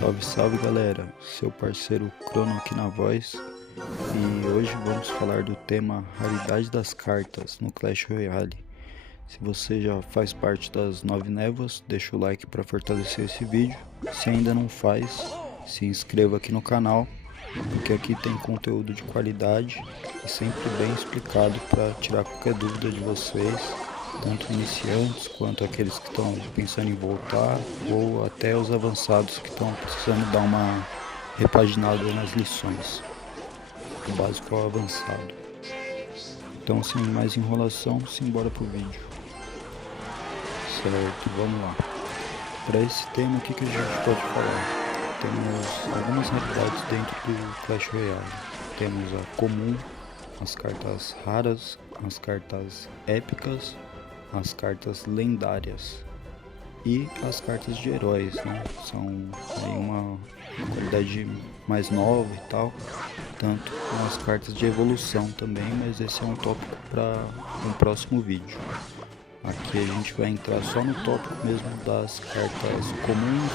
Salve, salve galera, seu parceiro Crono aqui na voz e hoje vamos falar do tema raridade das cartas no Clash Royale. Se você já faz parte das 9 névoas, deixa o like para fortalecer esse vídeo. Se ainda não faz, se inscreva aqui no canal, porque aqui tem conteúdo de qualidade e sempre bem explicado para tirar qualquer dúvida de vocês, tanto iniciantes quanto aqueles que estão pensando em voltar ou até os avançados que estão precisando dar uma repaginada nas lições, do básico ao avançado. Então, sem mais enrolação, simbora pro vídeo. Certo, vamos lá. Para esse tema, o que a gente pode falar? Temos algumas raridades dentro do Clash Royale. Temos a comum, as cartas raras, as cartas épicas, as cartas lendárias e as cartas de heróis, né? São aí uma qualidade mais nova e tal, tanto com as cartas de evolução também, mas esse é um tópico para um próximo vídeo. Aqui a gente vai entrar só no tópico mesmo das cartas comuns,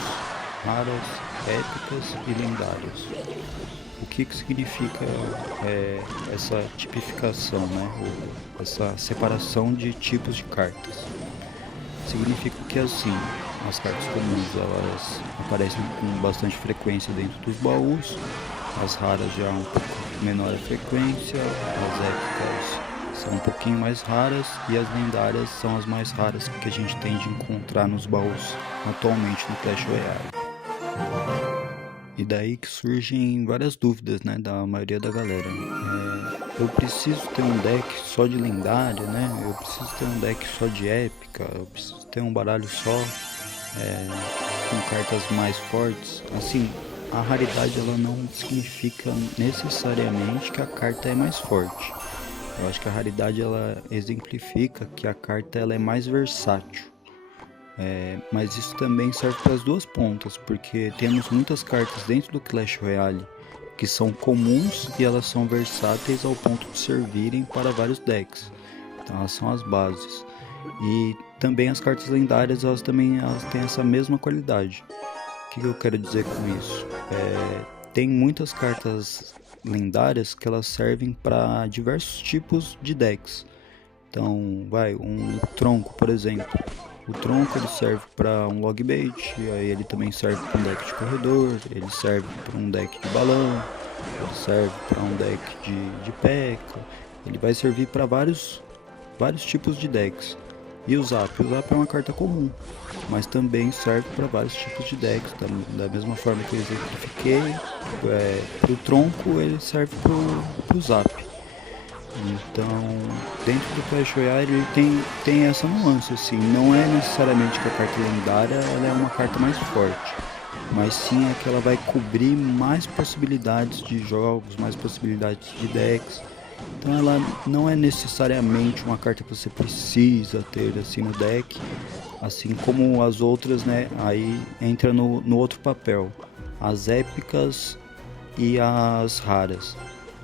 raras, épicas e lendárias. O que significa essa tipificação, né? Essa separação de tipos de cartas? Significa que assim, as cartas comuns elas aparecem com bastante frequência dentro dos baús, as raras já um pouco menor a frequência, as épicas são um pouquinho mais raras e as lendárias são as mais raras que a gente tem de encontrar nos baús atualmente no Clash Royale. E daí que surgem várias dúvidas, né, da maioria da galera. Eu preciso ter um deck só de lendária, né? Eu preciso ter um deck só de épica, eu preciso ter um baralho só com cartas mais fortes. Assim, a raridade ela não significa necessariamente que a carta é mais forte. Eu acho que a raridade ela exemplifica que a carta ela é mais versátil. Mas isso também serve para as duas pontas, porque temos muitas cartas dentro do Clash Royale que são comuns e elas são versáteis ao ponto de servirem para vários decks. Então elas são as bases. E também as cartas lendárias elas têm essa mesma qualidade. O que eu quero dizer com isso? Tem muitas cartas lendárias que elas servem para diversos tipos de decks. Então, um tronco, por exemplo. O tronco ele serve para um log bait, aí ele também serve para um deck de corredor, ele serve para um deck de balão, ele serve para um deck de P.E.K.K.A, ele vai servir para vários tipos de decks. E o Zap é uma carta comum, mas também serve para vários tipos de decks, da mesma forma que eu exemplifiquei, para o tronco ele serve para o Zap. Então, dentro do Clash Royale ele tem essa nuance, assim, não é necessariamente que a carta lendária ela é uma carta mais forte, mas sim é que ela vai cobrir mais possibilidades de jogos, mais possibilidades de decks. Então ela não é necessariamente uma carta que você precisa ter assim no deck, assim como as outras, né, aí entra no outro papel, as épicas e as raras.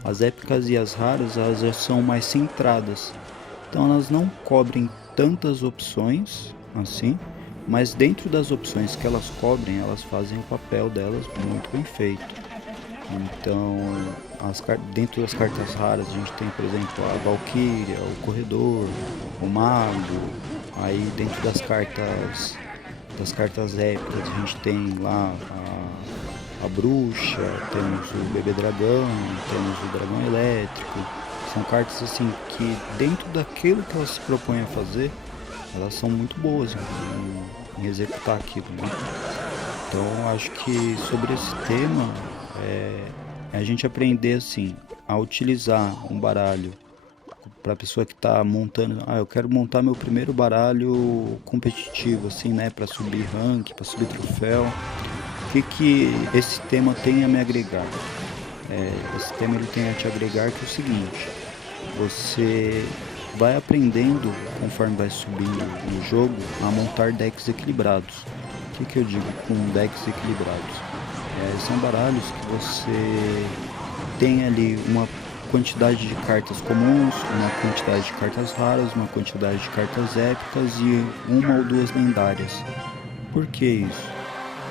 As épicas e as raras elas já são mais centradas, então elas não cobrem tantas opções assim, mas dentro das opções que elas cobrem, elas fazem o papel delas muito bem feito. Então, dentro das cartas raras a gente tem, por exemplo, a Valkyria, o Corredor, o Mago. Aí dentro das cartas épicas a gente tem lá a Bruxa, temos o Bebê Dragão, temos o Dragão Elétrico. São cartas assim que dentro daquilo que elas se propõem a fazer, elas são muito boas em executar aquilo, né? Então acho que sobre esse tema a gente aprender assim a utilizar um baralho para a pessoa que está montando, eu quero montar meu primeiro baralho competitivo assim, né, para subir rank, para subir troféu. O que esse tema tem a me agregar? Esse tema ele tem a te agregar que é o seguinte: você vai aprendendo conforme vai subindo no jogo a montar decks equilibrados. O que eu digo com decks equilibrados? São baralhos que você tem ali uma quantidade de cartas comuns, uma quantidade de cartas raras, uma quantidade de cartas épicas e uma ou duas lendárias. Por que isso?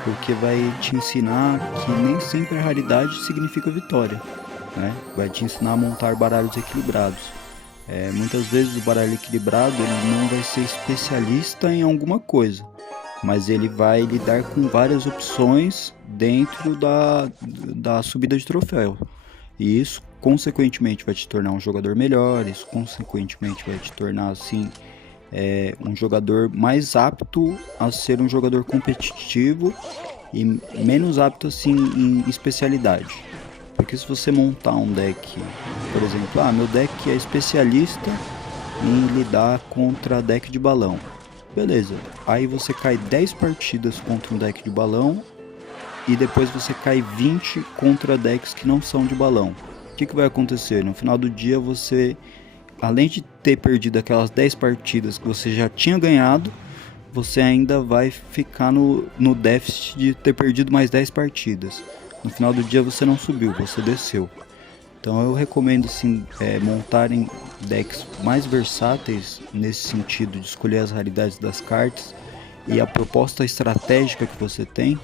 porque vai te ensinar que nem sempre a raridade significa vitória, né? Vai te ensinar a montar baralhos equilibrados. Muitas vezes o baralho equilibrado ele não vai ser especialista em alguma coisa, mas ele vai lidar com várias opções dentro da subida de troféu. E isso, consequentemente, vai te tornar um jogador melhor, isso, consequentemente, vai te tornar, assim, um jogador mais apto a ser um jogador competitivo e menos apto, assim, em especialidade. Porque se você montar um deck, por exemplo, meu deck é especialista em lidar contra deck de balão. Beleza, aí você cai 10 partidas contra um deck de balão e depois você cai 20 contra decks que não são de balão. O que vai acontecer? No final do dia você, além de ter perdido aquelas 10 partidas que você já tinha ganhado, você ainda vai ficar no déficit de ter perdido mais 10 partidas. No final do dia você não subiu, você desceu. Então eu recomendo assim, montarem decks mais versáteis nesse sentido de escolher as raridades das cartas e a proposta estratégica que você tem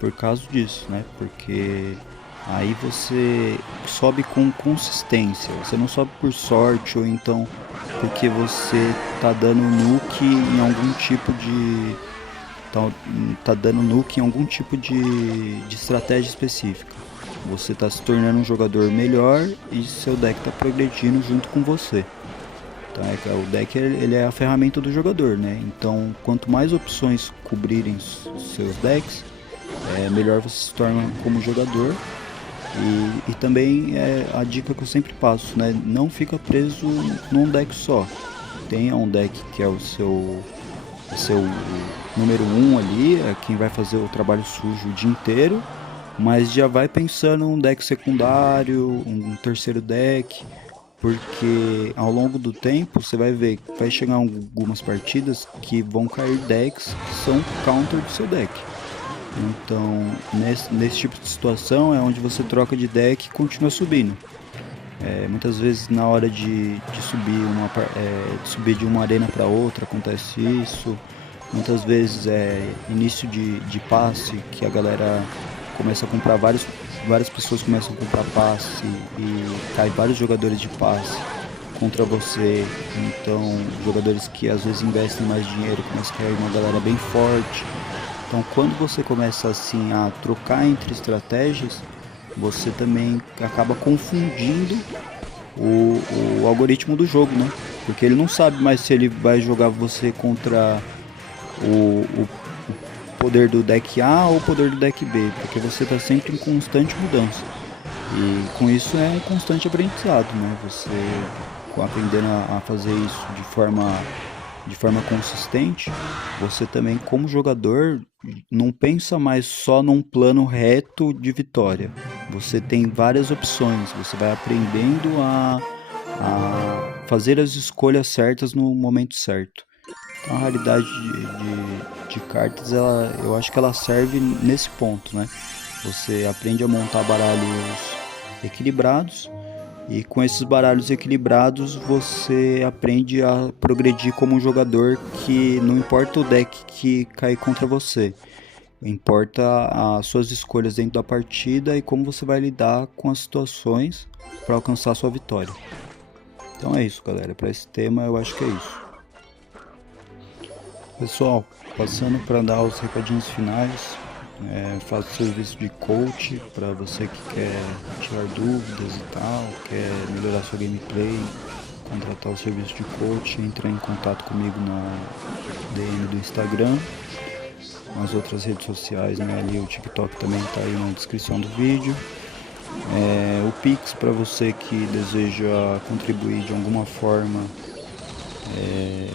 por causa disso, né? Porque aí você sobe com consistência, você não sobe por sorte ou então porque você tá dando nuke em algum tipo de tá dando nuke em algum tipo de estratégia específica. Você está se tornando um jogador melhor e seu deck está progredindo junto com você. Então, o deck ele é a ferramenta do jogador, né? Então, quanto mais opções cobrirem seus decks, melhor você se torna como jogador. E também é a dica que eu sempre passo, né? Não fica preso num deck só. Tenha um deck que é o seu número 1 ali, é quem vai fazer o trabalho sujo o dia inteiro. Mas já vai pensando um deck secundário, um terceiro deck, porque ao longo do tempo você vai ver que vai chegar algumas partidas que vão cair decks que são counter do seu deck. Então, nesse tipo de situação é onde você troca de deck e continua subindo. Muitas vezes na hora de subir de uma arena para outra acontece isso. Muitas vezes início de passe, que a galera começa a comprar, várias pessoas começam a comprar passe e cai vários jogadores de passe contra você. Então, jogadores que às vezes investem mais dinheiro começam a cair uma galera bem forte. Então, quando você começa assim a trocar entre estratégias, você também acaba confundindo o algoritmo do jogo, né? Porque ele não sabe mais se ele vai jogar você contra o poder do deck A ou o poder do deck B, porque você está sempre em constante mudança. E com isso é um constante aprendizado, né? Você aprendendo a fazer isso de forma consistente, você também como jogador não pensa mais só num plano reto de vitória. Você tem várias opções, você vai aprendendo a fazer as escolhas certas no momento certo. Então, a raridade de cartas, eu acho que ela serve nesse ponto, né? Você aprende a montar baralhos equilibrados e com esses baralhos equilibrados você aprende a progredir como um jogador que não importa o deck que cair contra você, importa as suas escolhas dentro da partida e como você vai lidar com as situações para alcançar a sua vitória. Então é isso, galera. Para esse tema eu acho que é isso. Pessoal, passando para dar os recadinhos finais, faço serviço de coach para você que quer tirar dúvidas e tal, quer melhorar sua gameplay, contratar o serviço de coach, entra em contato comigo na DM do Instagram, nas outras redes sociais, né, ali o TikTok também está aí na descrição do vídeo. O Pix para você que deseja contribuir de alguma forma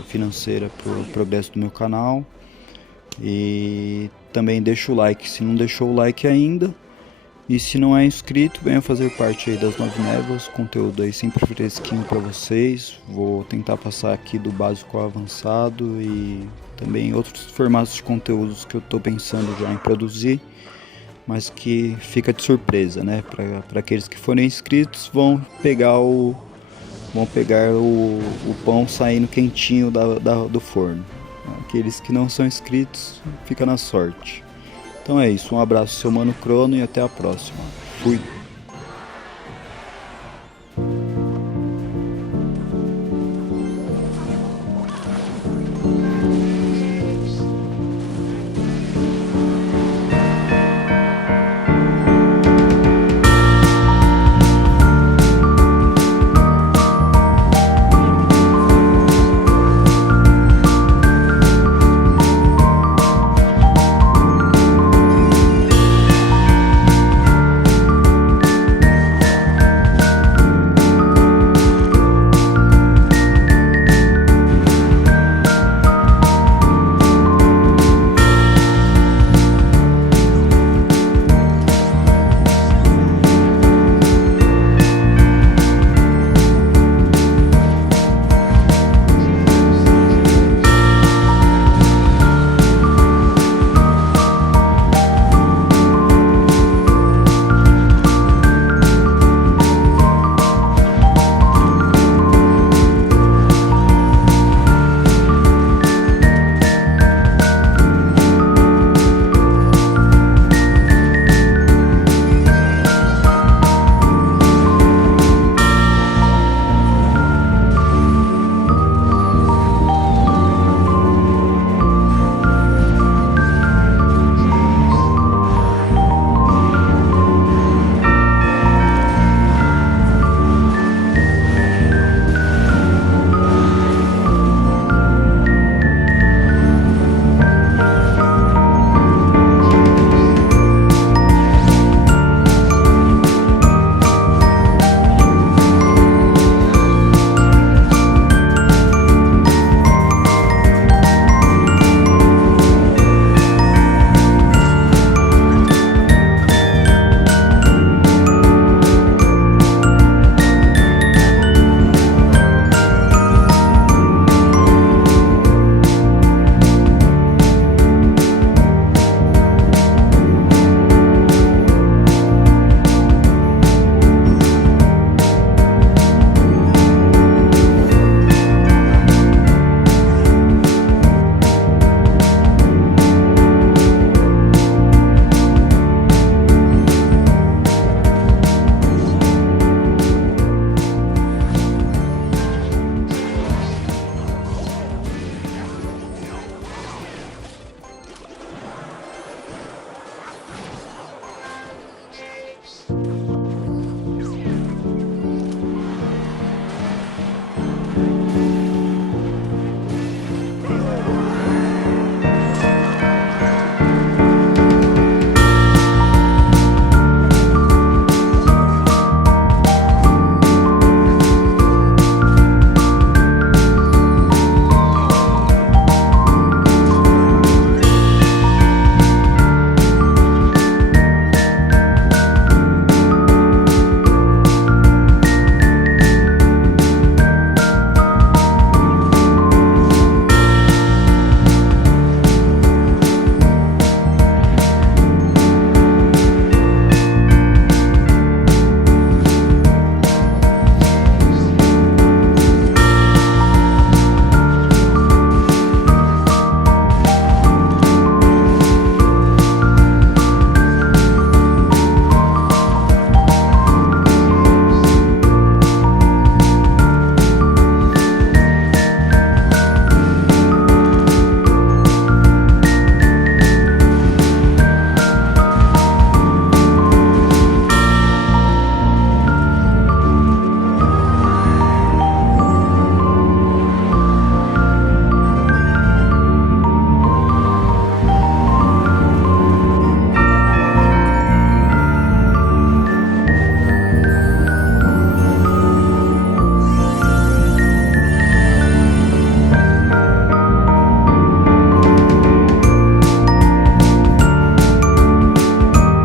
financeira para o progresso do meu canal. E também deixa o like se não deixou o like ainda. E se não é inscrito, venha fazer parte aí das 9 Névoas, conteúdo aí sempre fresquinho para vocês. Vou tentar passar aqui do básico ao avançado e também outros formatos de conteúdos que eu estou pensando já em produzir, mas que fica de surpresa, né? Para aqueles que forem inscritos vão pegar o pão saindo quentinho do forno. Aqueles que não são inscritos, fica na sorte. Então é isso, um abraço, seu Mano Crono, e até a próxima. Fui!